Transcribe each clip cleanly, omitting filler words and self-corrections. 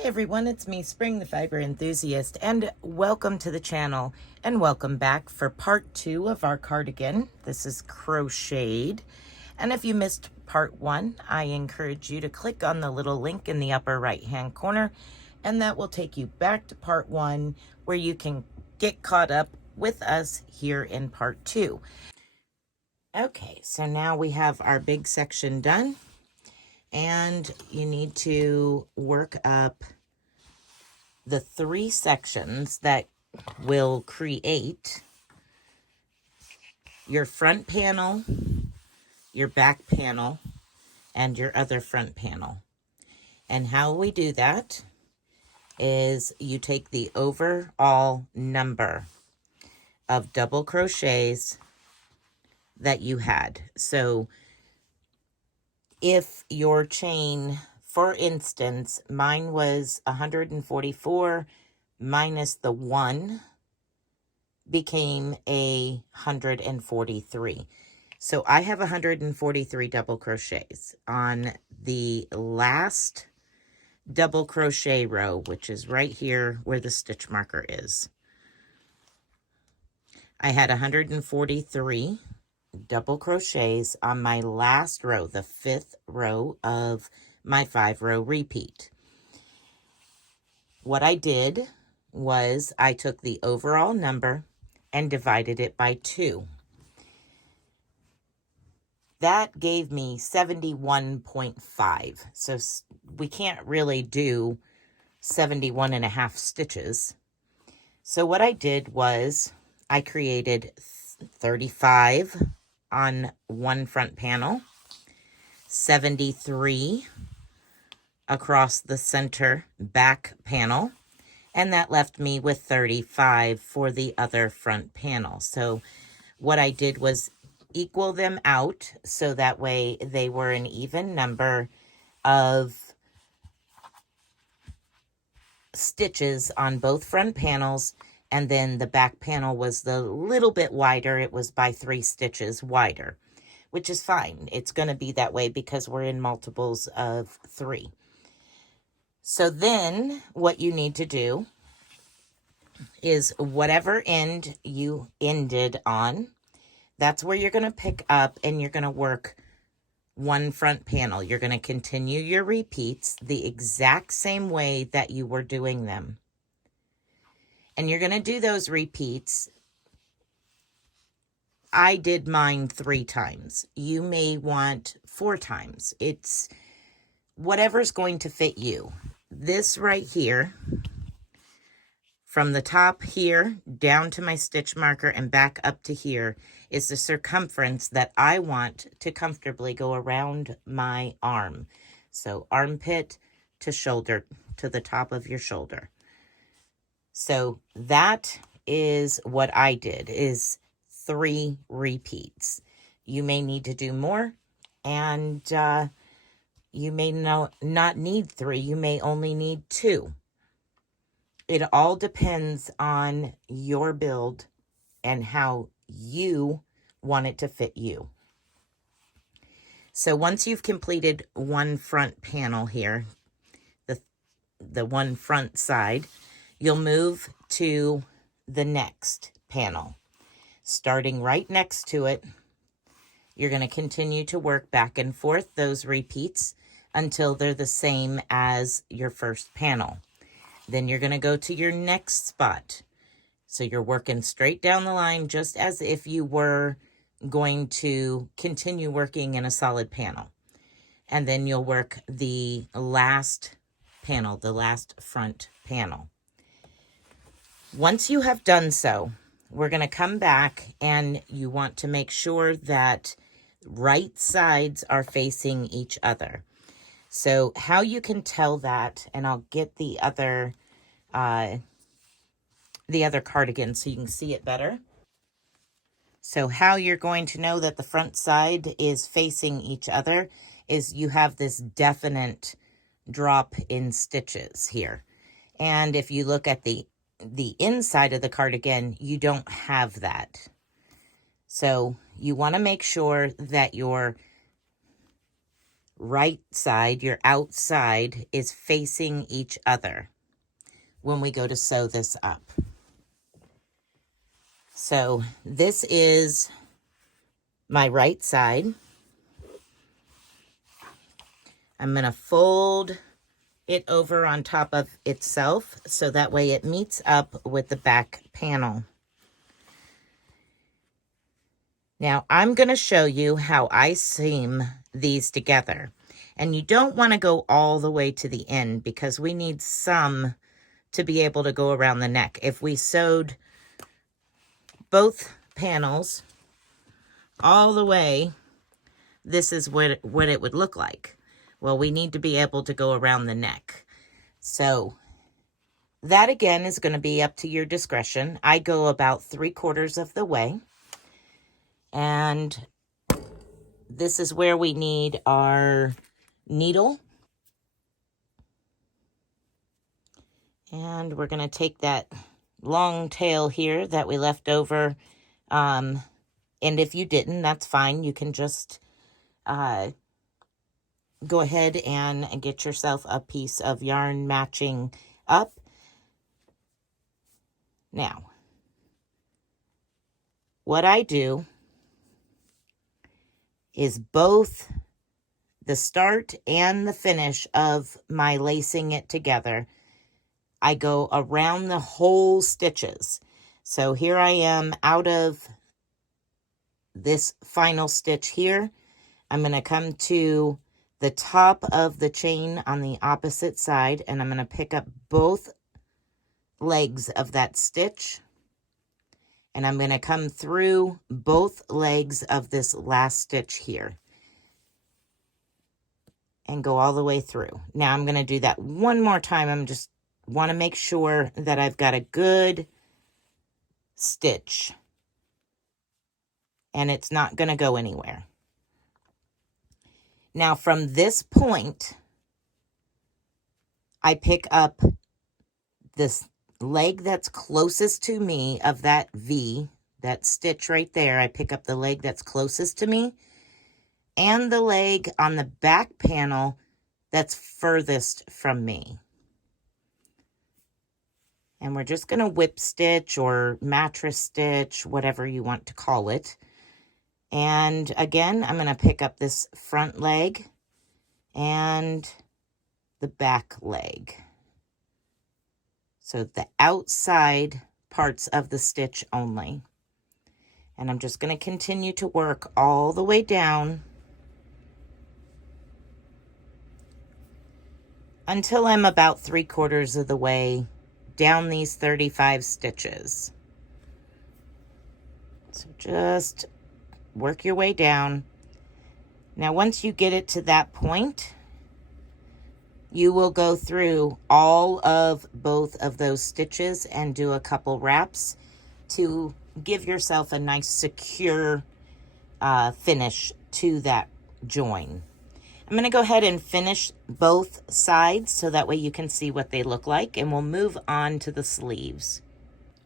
Hi everyone, it's me, Spring the Fiber Enthusiast, and welcome to the channel, and welcome back for part 2 of our cardigan. This is crocheted, and if you missed part 1, I encourage you to click on the little link in the upper right hand corner, and that will take you back to part 1 where you can get caught up with us here in part 2. Okay, so now we have our big section done. And you need to work up the 3 sections that will create your front panel, your back panel, and your other front panel. And how we do that is you take the overall number of double crochets that you had. So if your chain, for instance, mine was 144 minus the 1 became 143. So I have 143 double crochets on the last double crochet row, which is right here where the stitch marker is. I had 143 double crochets on my last row, the 5th row of my 5-row repeat. What I did was I took the overall number and divided it by 2. That gave me 71.5. So we can't really do 71.5 stitches. So what I did was I created 35 on one front panel, 73 across the center back panel, and that left me with 35 for the other front panel. So what I did was equal them out so that way they were an even number of stitches on both front panels, and then the back panel was the little bit wider. It was by 3 stitches wider, which is fine. It's going to be that way because we're in multiples of 3. So then what you need to do is whatever end you ended on, that's where you're going to pick up, and you're going to work one front panel. You're going to continue your repeats the exact same way that you were doing them. And you're going to do those repeats. I did mine 3 times. You may want 4 times. It's whatever's going to fit you. This right here, from the top here down to my stitch marker and back up to here, is the circumference that I want to comfortably go around my arm. So armpit to shoulder, to the top of your shoulder. So that is what I did, is 3 repeats. You may need to do more, and you may not need 3. You may only need 2. It all depends on your build and how you want it to fit you. So once you've completed one front panel here, the one front side, you'll move to the next panel. Starting right next to it, you're going to continue to work back and forth those repeats until they're the same as your first panel. Then you're going to go to your next spot. So you're working straight down the line just as if you were going to continue working in a solid panel. And then you'll work the last panel, the last front panel. Once you have done so, we're going to come back, and you want to make sure that right sides are facing each other. So how you can tell that, and I'll get the other cardigan so you can see it better. So how you're going to know that the front side is facing each other is you have this definite drop in stitches here. And if you look at the inside of the cardigan, you don't have that. So you want to make sure that your right side, your outside, is facing each other when we go to sew this up. So this is my right side. I'm going to fold it over on top of itself so that way it meets up with the back panel. Now I'm going to show you how I seam these together. And you don't want to go all the way to the end because we need some to be able to go around the neck. If we sewed both panels all the way, this is what it would look like. Well, we need to be able to go around the neck. So that again is going to be up to your discretion. I go about 3/4 of the way. And this is where we need our needle. And we're going to take that long tail here that we left over. And if you didn't, that's fine. You can just go ahead and get yourself a piece of yarn matching up. Now, what I do is both the start and the finish of my lacing it together, I go around the whole stitches. So here I am out of this final stitch here. I'm going to come to the top of the chain on the opposite side, and I'm going to pick up both legs of that stitch, and I'm going to come through both legs of this last stitch here and go all the way through. Now I'm going to do that one more time. I'm just want to make sure that I've got a good stitch and it's not going to go anywhere. Now from this point, I pick up this leg that's closest to me of that V, that stitch right there. I pick up the leg that's closest to me and the leg on the back panel that's furthest from me. And we're just going to whip stitch or mattress stitch, whatever you want to call it. And again, I'm going to pick up this front leg and the back leg. So the outside parts of the stitch only. And I'm just going to continue to work all the way down until I'm about 3/4 of the way down these 35 stitches. So just work your way down. Now, once you get it to that point, you will go through all of both of those stitches and do a couple wraps to give yourself a nice secure finish to that join. I'm going to go ahead and finish both sides so that way you can see what they look like, and we'll move on to the sleeves.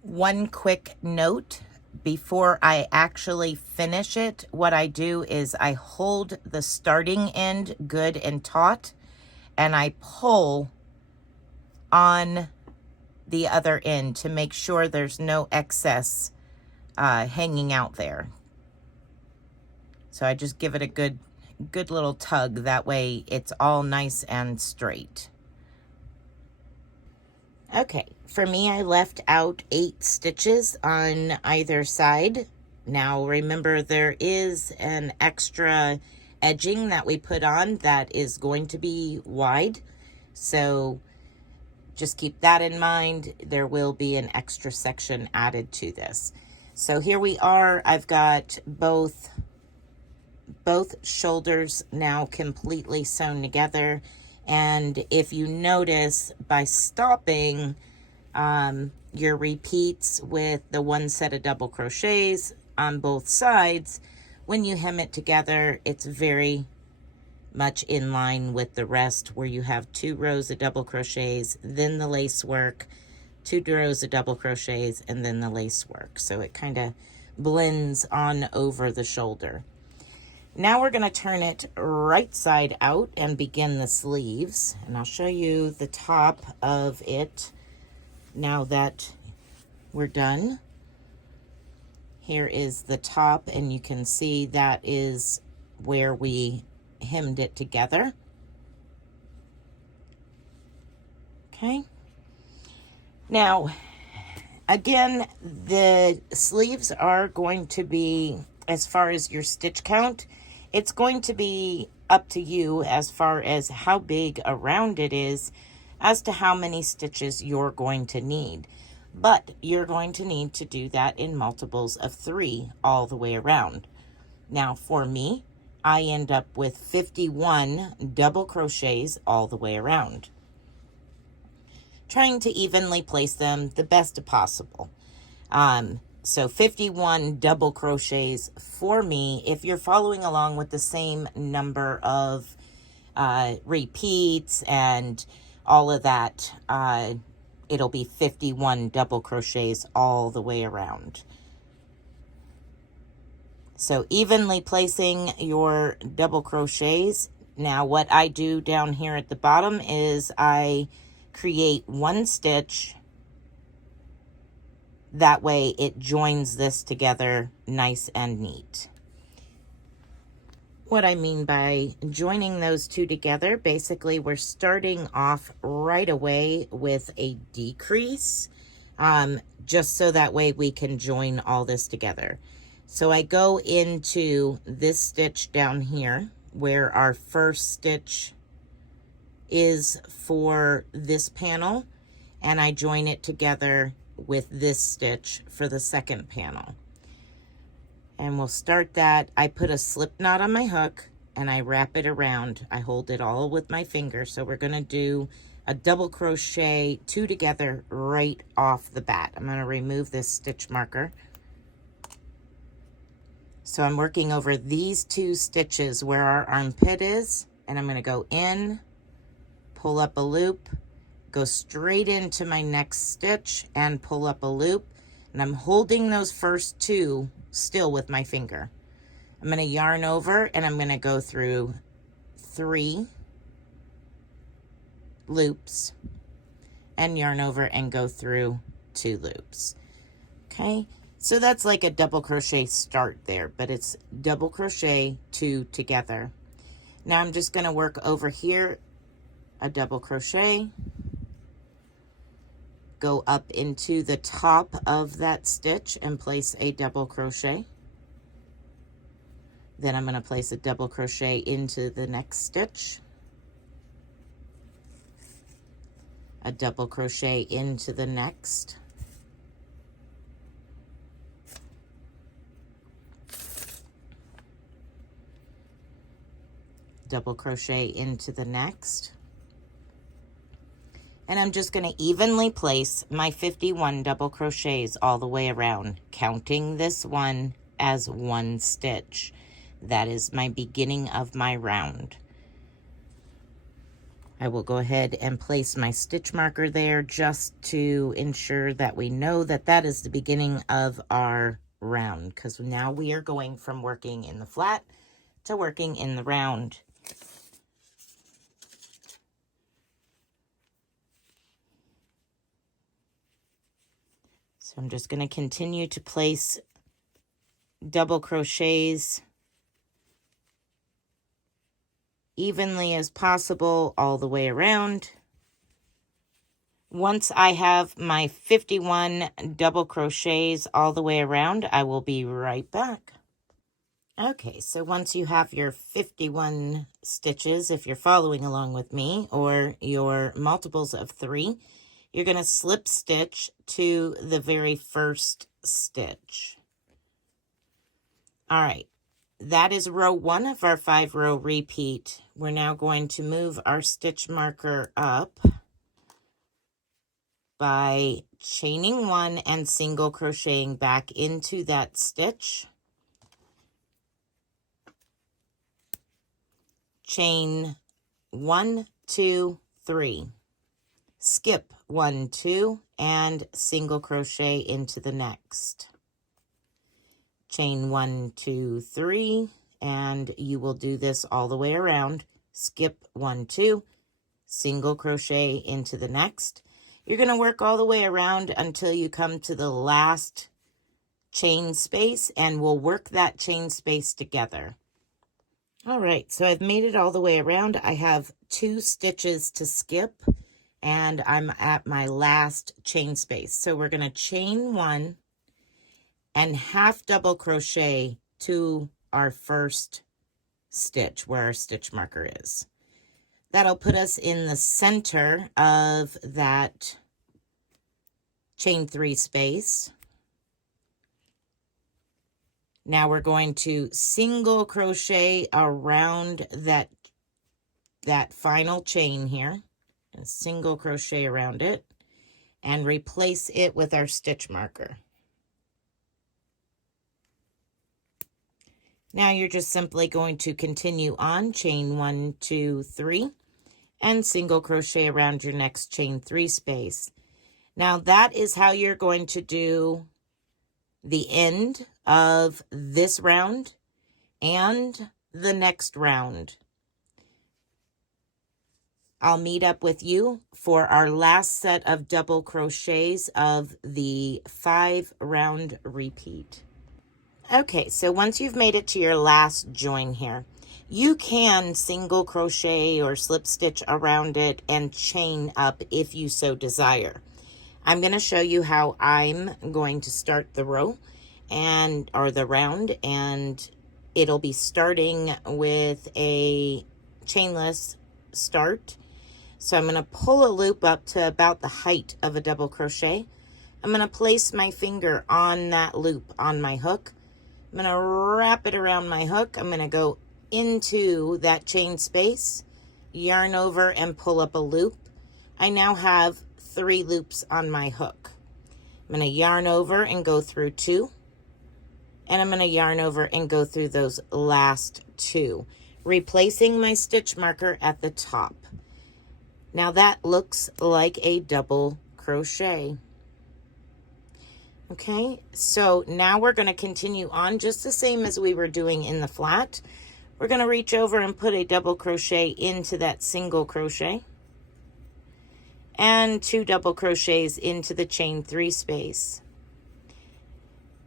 One quick note, before I actually finish it, what I do is I hold the starting end good and taut, and I pull on the other end to make sure there's no excess hanging out there. So I just give it a good little tug. That way it's all nice and straight. Okay, for me, I left out 8 stitches on either side. Now remember, there is an extra edging that we put on that is going to be wide, so just keep that in mind. There will be an extra section added to this. So here we are. I've got both shoulders now completely sewn together, and if you notice, by stopping your repeats with the one set of double crochets on both sides, when you hem it together, it's very much in line with the rest, where you have 2 rows of double crochets, then the lace work, 2 rows of double crochets, and then the lace work. So it kind of blends on over the shoulder. Now we're going to turn it right side out and begin the sleeves. And I'll show you the top of it now that we're done. Here is the top, and you can see that is where we hemmed it together. Okay. Now, again, the sleeves are going to be, as far as your stitch count, it's going to be up to you as far as how big around it is, as to how many stitches you're going to need. But you're going to need to do that in multiples of 3 all the way around. Now, for me, I end up with 51 double crochets all the way around, trying to evenly place them the best possible. So 51 double crochets for me. If you're following along with the same number of repeats and all of that, it'll be 51 double crochets all the way around. So evenly placing your double crochets. Now what I do down here at the bottom is I create 1 stitch. That way it joins this together nice and neat. What I mean by joining those two together, basically we're starting off right away with a decrease, just so that way we can join all this together. So I go into this stitch down here where our first stitch is for this panel, and I join it together with this stitch for the second panel. And we'll start that. I put a slip knot on my hook and I wrap it around. I hold it all with my finger. So we're going to do a double crochet 2 together right off the bat. I'm going to remove this stitch marker. So I'm working over these 2 stitches where our armpit is, and I'm going to go in, pull up a loop, go straight into my next stitch and pull up a loop. And I'm holding those first 2 still with my finger. I'm going to yarn over and I'm going to go through 3 loops and yarn over and go through 2 loops. Okay, so that's like a double crochet start there, but it's double crochet 2 together. Now I'm just going to work over here a double crochet, go up into the top of that stitch and place a double crochet. Then I'm going to place a double crochet into the next stitch, a double crochet into the next, double crochet into the next. And I'm just going to evenly place my 51 double crochets all the way around, counting this one as 1 stitch. That is my beginning of my round. I will go ahead and place my stitch marker there just to ensure that we know that that is the beginning of our round, because now we are going from working in the flat to working in the round. So I'm just going to continue to place double crochets evenly as possible all the way around. Once I have my 51 double crochets all the way around, I will be right back. Okay, so once you have your 51 stitches, if you're following along with me, or your multiples of 3, you're going to slip stitch to the very first stitch. All right, that is row 1 of our 5-row repeat. We're now going to move our stitch marker up by chaining 1 and single crocheting back into that stitch. Chain 1, 2, 3. Skip 1, 2, and single crochet into the next. Chain 1, 2, 3, and you will do this all the way around. Skip 1, 2, single crochet into the next. You're going to work all the way around until you come to the last chain space, and we'll work that chain space together. All right, so I've made it all the way around. I have 2 stitches to skip, and I'm at my last chain space. So we're going to chain 1 and half double crochet to our first stitch where our stitch marker is. That'll put us in the center of that chain 3 space. Now we're going to single crochet around that final chain here, a single crochet around it, and replace it with our stitch marker. Now you're just simply going to continue on, chain 1, 2, 3, and single crochet around your next chain 3 space. Now that is how you're going to do the end of this round and the next round. I'll meet up with you for our last set of double crochets of the 5 round repeat. Okay, so once you've made it to your last join here, you can single crochet or slip stitch around it and chain up if you so desire. I'm going to show you how I'm going to start the row or the round, and it'll be starting with a chainless start. So I'm going to pull a loop up to about the height of a double crochet. I'm going to place my finger on that loop on my hook. I'm going to wrap it around my hook. I'm going to go into that chain space, yarn over, and pull up a loop. I now have 3 loops on my hook. I'm going to yarn over and go through 2, and I'm going to yarn over and go through those last 2, replacing my stitch marker at the top. Now that looks like a double crochet. Okay, so now we're going to continue on just the same as we were doing in the flat. We're going to reach over and put a double crochet into that single crochet, and 2 double crochets into the chain 3 space.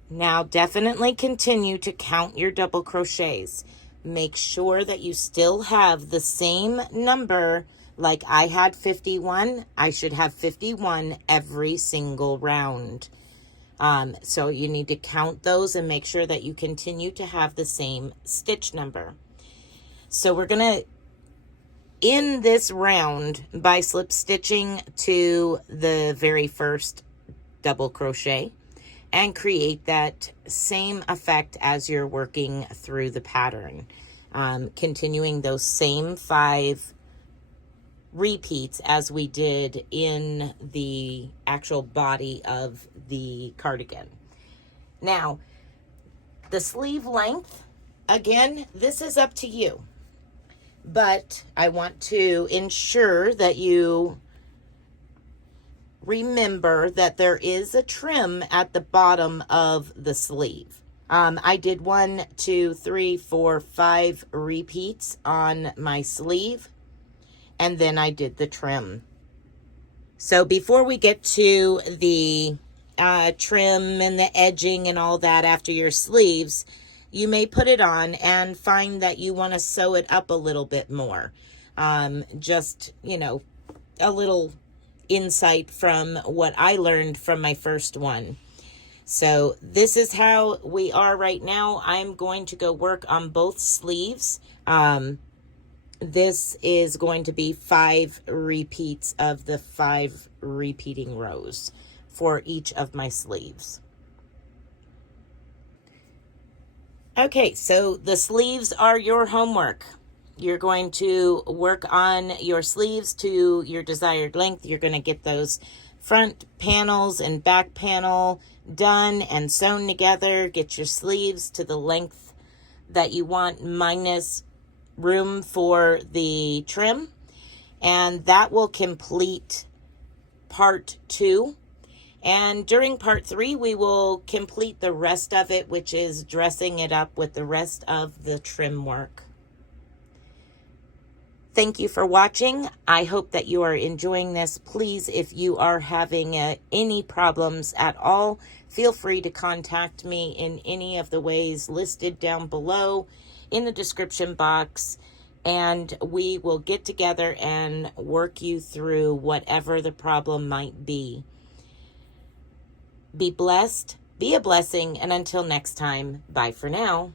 Now definitely continue to count your double crochets. Make sure that you still have the same number. Like I had 51, I should have 51 every single round. So you need to count those and make sure that you continue to have the same stitch number. So we're going to end this round by slip stitching to the very first double crochet and create that same effect as you're working through the pattern. Continuing those same 5 repeats as we did in the actual body of the cardigan. Now, the sleeve length, again, this is up to you, but I want to ensure that you remember that there is a trim at the bottom of the sleeve. I did 1, 2, 3, 4, 5 repeats on my sleeve, and then I did the trim. So before we get to the trim and the edging and all that after your sleeves, you may put it on and find that you want to sew it up a little bit more. Just, you know, a little insight from what I learned from my first one. So this is how we are right now. I'm going to go work on both sleeves. This is going to be 5 repeats of the 5 repeating rows for each of my sleeves. Okay, so the sleeves are your homework. You're going to work on your sleeves to your desired length. You're going to get those front panels and back panel done and sewn together. Get your sleeves to the length that you want minus room for the trim, and that will complete part 2. And during part 3, we will complete the rest of it, which is dressing it up with the rest of the trim work. Thank you for watching. I hope that you are enjoying this. Please, if you are having any problems at all, feel free to contact me in any of the ways listed down below in the description box, and we will get together and work you through whatever the problem might be. Be blessed, be a blessing, and until next time, bye for now.